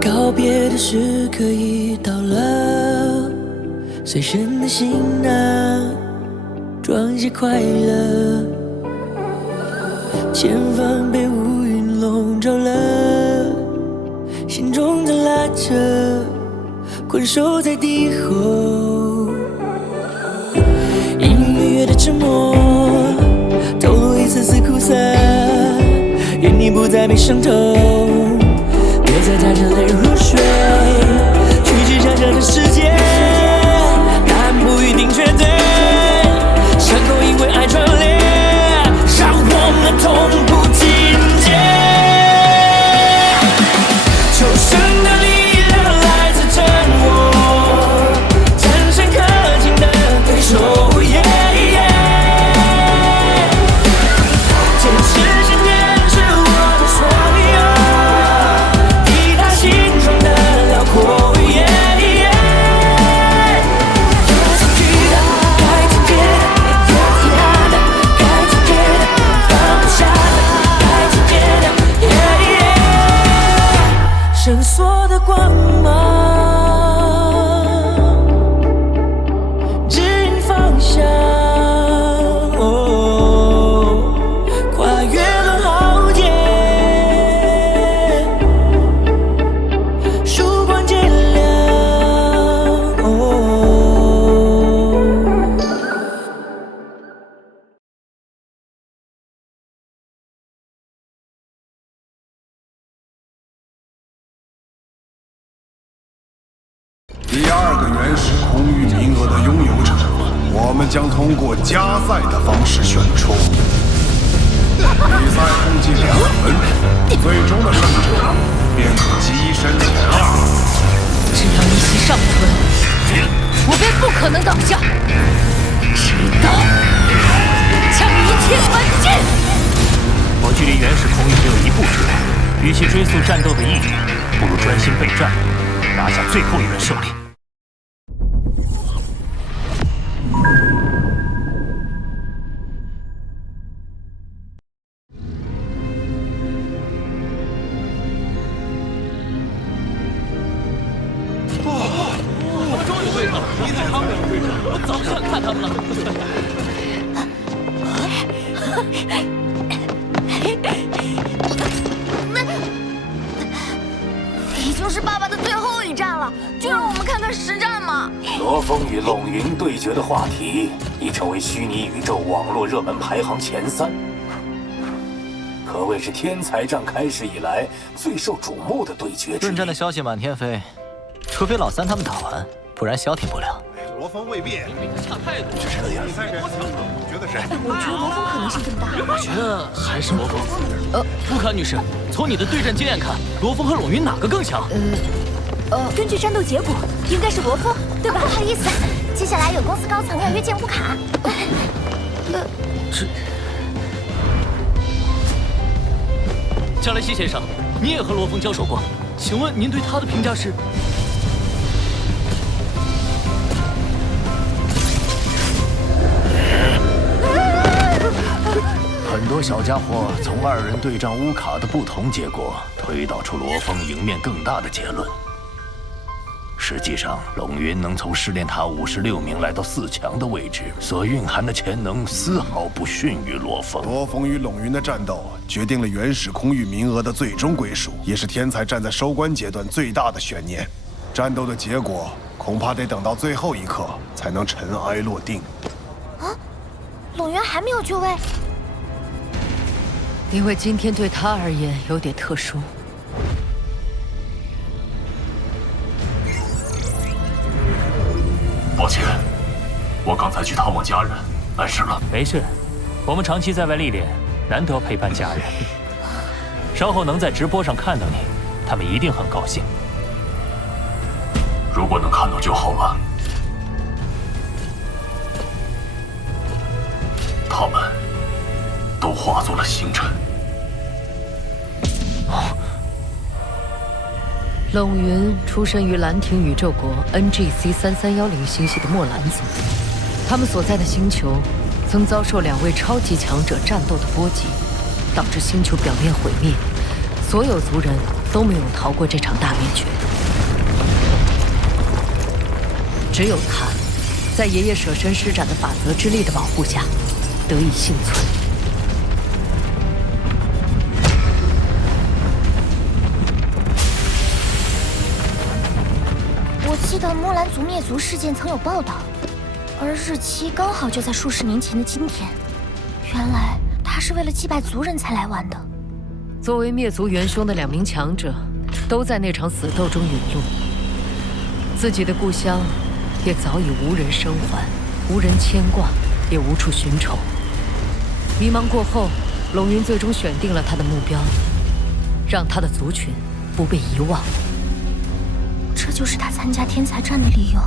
告别的时刻已到了，随身的行囊装些快乐，前方被乌云笼罩了，心中的拉扯困守在敌后，隐约约的沉默透露一丝丝苦涩，愿你不再被伤透，别再带着泪入睡，去去想象的世界，答案不一定绝对，伤口因为爱传裂，让我们痛不尽解。求生的力量来自真我，战胜可敬的对手。坚持信念是我的所有，抵达心中的辽阔。有恐惧的，该警戒的，压的，该警戒的，放不下的，该警戒的，深锁的光芒，指引方向。第二个原始空域名额的拥有者，我们将通过加赛的方式选出。比赛共计2轮，最终的胜者便可跻身前2。只要一息尚存，我便不可能倒下。直到将一切完尽。我距离原始空域只有1步之遥，与其追溯战斗的意义，不如专心备战，拿下最后一轮胜利。已经是爸爸的最后一战了，就让我们看看实战嘛。罗峰与冷云对决的话题已成为虚拟宇宙网络热门排行前3，可谓是天才战开始以来最受瞩目的对决之一。论战的消息满天飞，除非老三他们打完，不然消停不了。罗峰未必比他差太多。是这样，觉得谁？我觉得罗峰可能性更大。我觉得还是罗峰。布卡女士，从你的对战经验看，罗峰和冷云哪个更强？根据战斗结果，应该是罗峰，对吧？不好意思，接下来有公司高层要约见乌卡。加莱西先生，你也和罗峰交手过，请问您对他的评价是？很多小家伙从2人对战乌卡的不同结果，推导出罗峰赢面更大的结论。实际上，冷云能从试炼塔56名来到4强的位置，所蕴含的潜能丝毫不逊于罗峰。罗峰与冷云的战斗决定了原始空域名额的最终归属，也是天才战在收官阶段最大的悬念。战斗的结果恐怕得等到最后一刻才能尘埃落定。啊，冷云还没有就位。因为今天对他而言有点特殊。抱歉，我刚才去探望家人，碍事了。没事，我们长期在外历练，难得陪伴家人。稍后能在直播上看到你，他们一定很高兴。如果能看到就好了。他们都化作了星辰。冷云出生于兰亭宇宙国 NGC 3310星系的墨兰族，他们所在的星球曾遭受2位超级强者战斗的波及，导致星球表面毁灭，所有族人都没有逃过这场大灭绝。只有他，在爷爷舍身施展的法则之力的保护下，得以幸存。我记得莫兰族灭族事件曾有报道，而日期刚好就在数十年前的今天。原来他是为了祭拜族人才来玩的。作为灭族元凶的2名强者，都在那场死斗中陨落，自己的故乡也早已无人生还，无人牵挂，也无处寻仇。迷茫过后，龙云最终选定了他的目标，让他的族群不被遗忘。这就是他参加天才战的理由。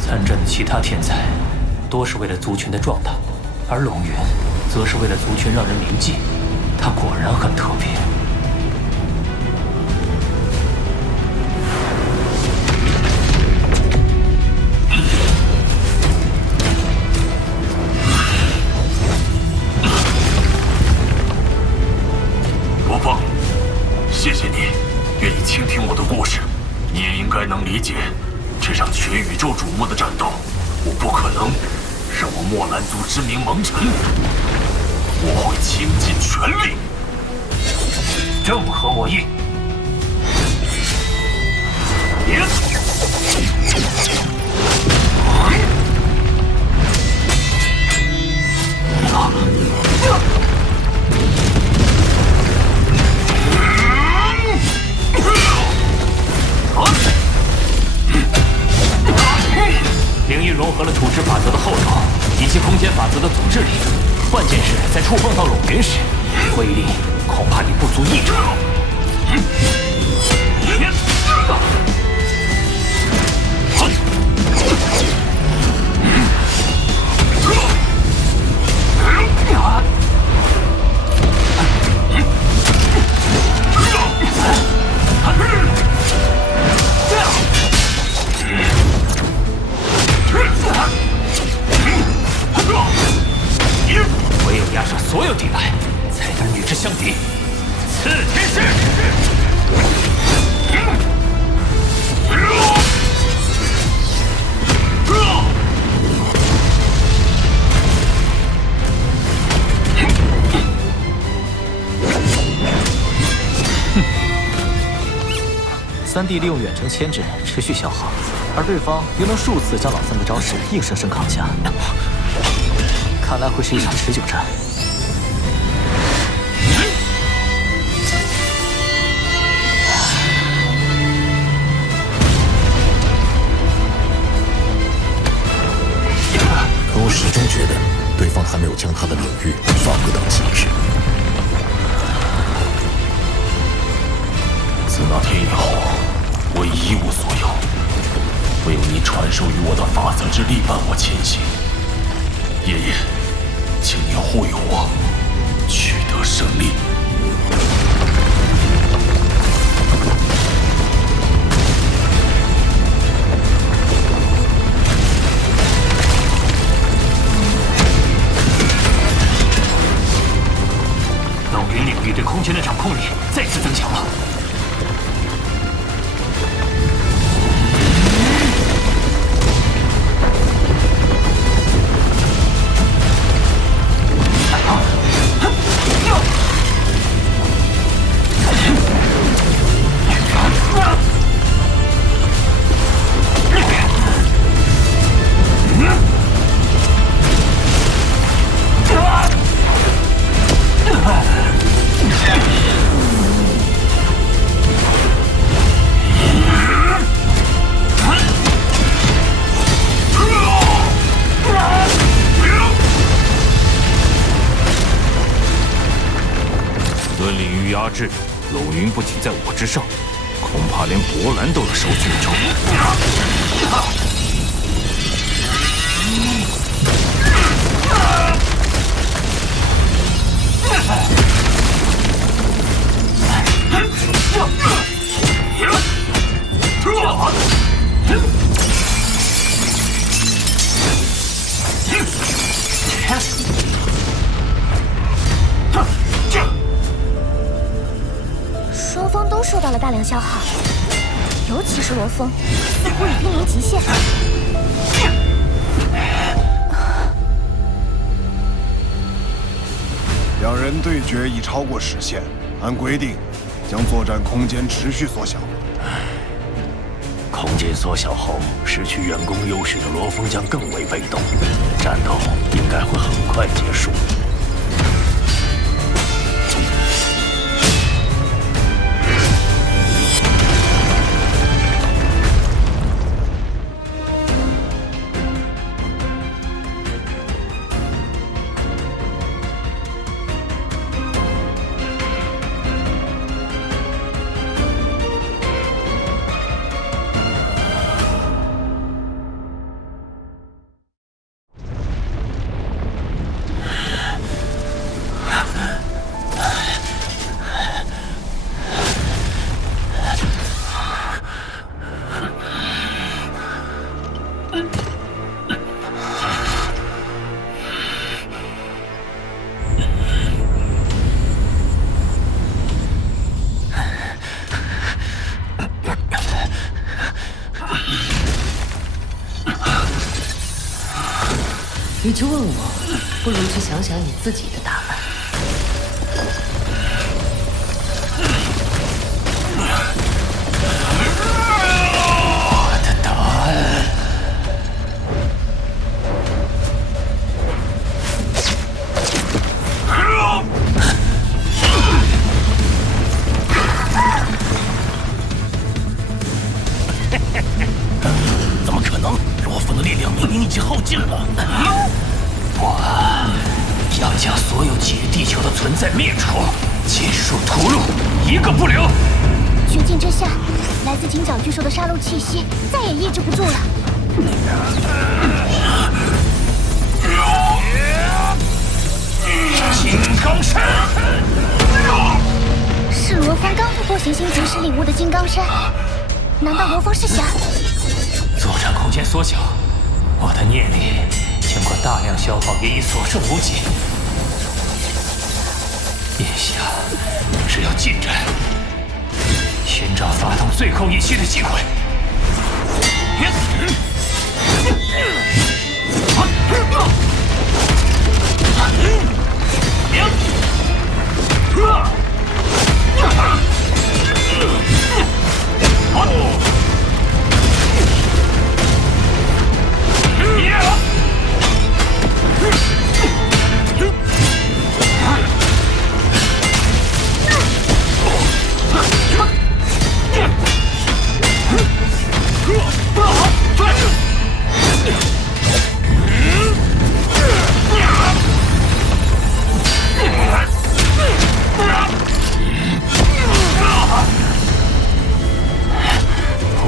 参战的其他天才，多是为了族群的壮大，而龙云，则是为了族群让人铭记。他果然很特别。罗峰，谢谢你愿意倾听我的故事。你也应该能理解，这场全宇宙瞩目的战斗，我不可能让我莫兰族之名蒙尘。我会倾尽全力。正合我意。灵域融合了土质法则的后头，以及空间法则的总治理。关键是在触碰到龙云时，威力恐怕已不足一成。唯有压上所有地带，才敢与之相敌。刺天使！3D 利用远程牵制持续消耗，而对方又能数次将老三的招式硬生生扛下，看来会是一场持久战。可我始终觉得，对方还没有将他的领域发挥到极致。自那天以后，我已一无所有，唯有你传授于我的法则之力伴我前行。爷爷，请你护佑我，取得胜利。龙云领域对空间的掌控力再次增强了。论领域压制，龙云不仅在我之上，恐怕连博兰都有手举中。双方都受到了大量消耗，尤其是罗峰，似乎已濒临极限。两人对决已超过时限，按规定，将作战空间持续缩小。空间缩小后，失去远攻优势的罗峰将更为被动，战斗应该会很快结束。与其问我，不如去想想你自己的答案。我的答案。怎么可能？罗峰的力量明明已经耗尽了。我要将所有基于地球的存在灭除，尽数屠戮，一个不留。绝境之下，来自金角巨兽的杀戮气息再也抑制不住了。金刚山，是罗峰刚突破行星结石领悟的金刚山，难道罗峰是想？作战空间缩小，我的念力经过大量消耗也已所剩无几。眼下只有近战，寻找发动最后一击的机会。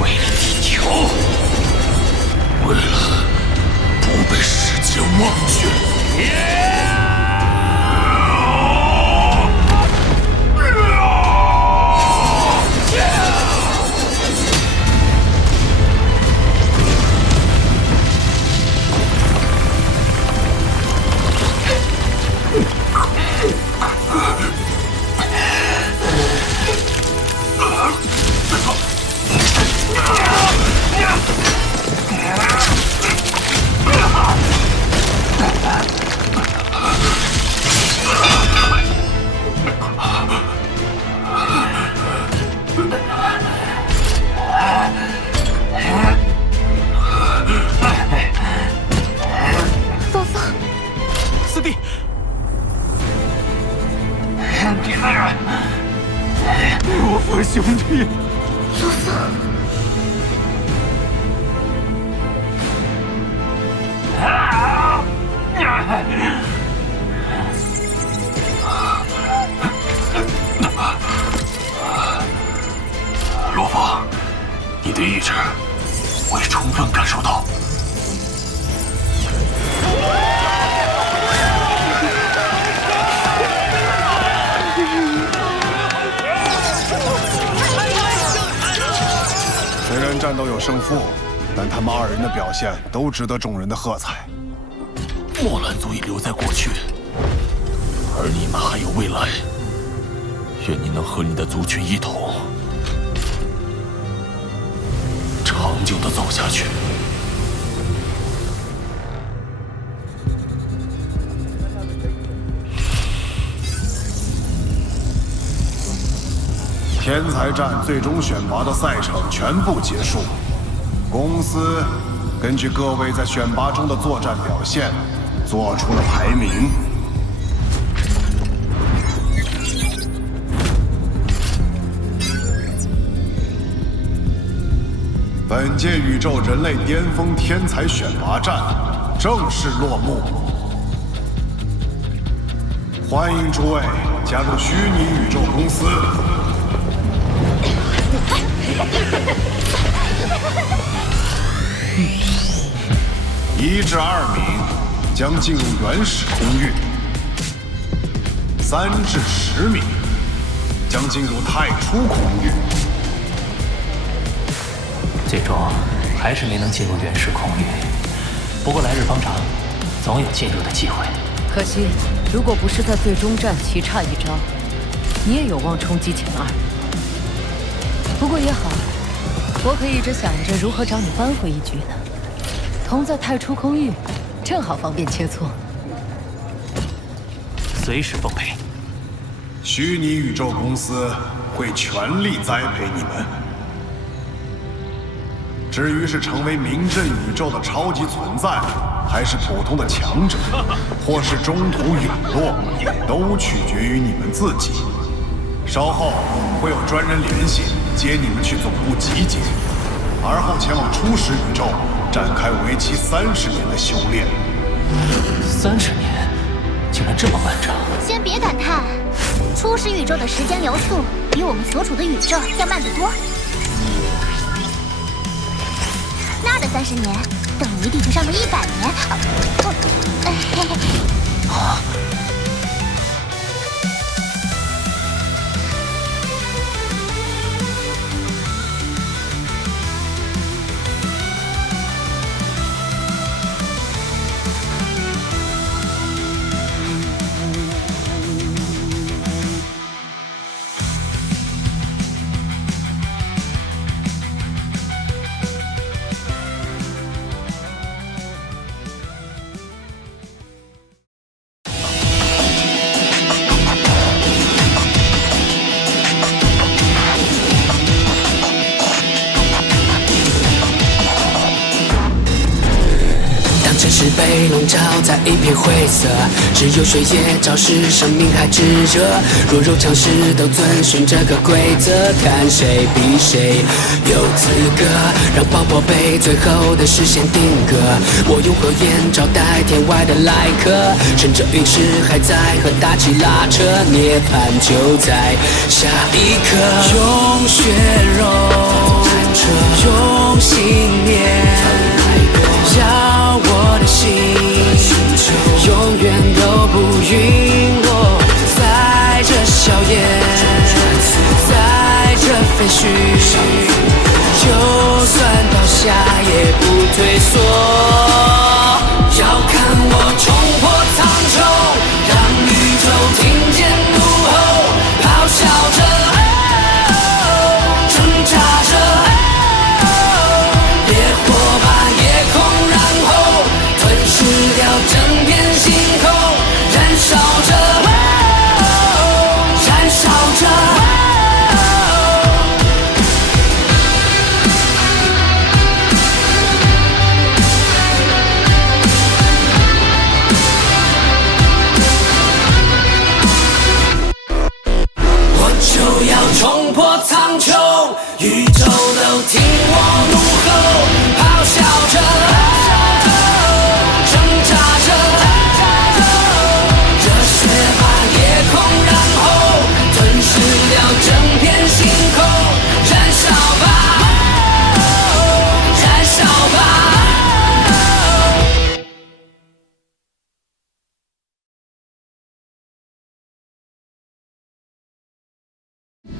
为了地球，为了不被世界忘却。罗峰，四弟，罗峰兄弟，罗峰，罗峰，你的意志我已充分感受到。不行啊！虽然战斗有胜负，但他们二人的表现都值得众人的喝彩。墨兰族已留在过去，而你们还有未来。愿你能和你的族群一同，长久地走下去。天才战最终选拔的赛程全部结束，公司根据各位在选拔中的作战表现，做出了排名。本届宇宙人类巅峰天才选拔战正式落幕，欢迎诸位加入虚拟宇宙公司。1至2名将进入原始空域，3至10名将进入太初空域。最终还是没能进入原始空域，不过来日方长，总有进入的机会。可惜，如果不是在最终战棋差一招，你也有望冲击前2。不过也好，我可一直想着如何找你扳回一局呢。同在太初空域，正好方便切磋。随时奉陪。虚拟宇宙公司会全力栽培你们。至于是成为名震宇宙的超级存在，还是普通的强者，或是中途陨落，都取决于你们自己。稍后会有专人联系接你们去总部集结，而后前往初始宇宙展开为期30年的修炼。30年，竟然这么漫长！先别感叹，初始宇宙的时间流速比我们所处的宇宙要慢得多。那的30年等于地球上的100年。城市被笼罩在一片灰色，只有血液昭示生命还炙热。弱肉强食都遵循这个规则，看谁比谁有资格让爆破被最后的视线定格。我用火焰招待天外的来客，趁着陨石还在和大气拉扯，涅槃就在下一刻。用血肉，用信念，要我的心永远都不陨落，在这硝烟，在这废墟，就算倒下也不退缩。要看我冲破苍穹，让宇宙听见怒吼，咆哮着，挣扎着。撕掉整片星空，燃烧着，燃烧着。我就要冲破苍穹，宇宙都听我怒吼，咆哮着。整片星空，燃烧吧，燃烧吧。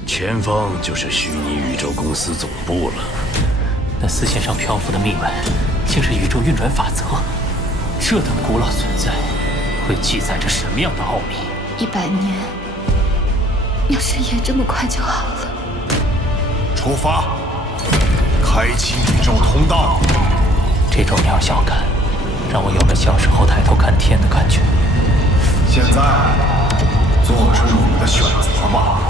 前方就是虚拟宇宙公司总部了。那丝线上漂浮的密文，竟是宇宙运转法则。这等古老存在，会记载着什么样的奥秘？100年，要是也这么快就好了。出发，开启宇宙通道。这种渺小感，让我有了小时候抬头看天的感觉。现在，做出你们的选择吧。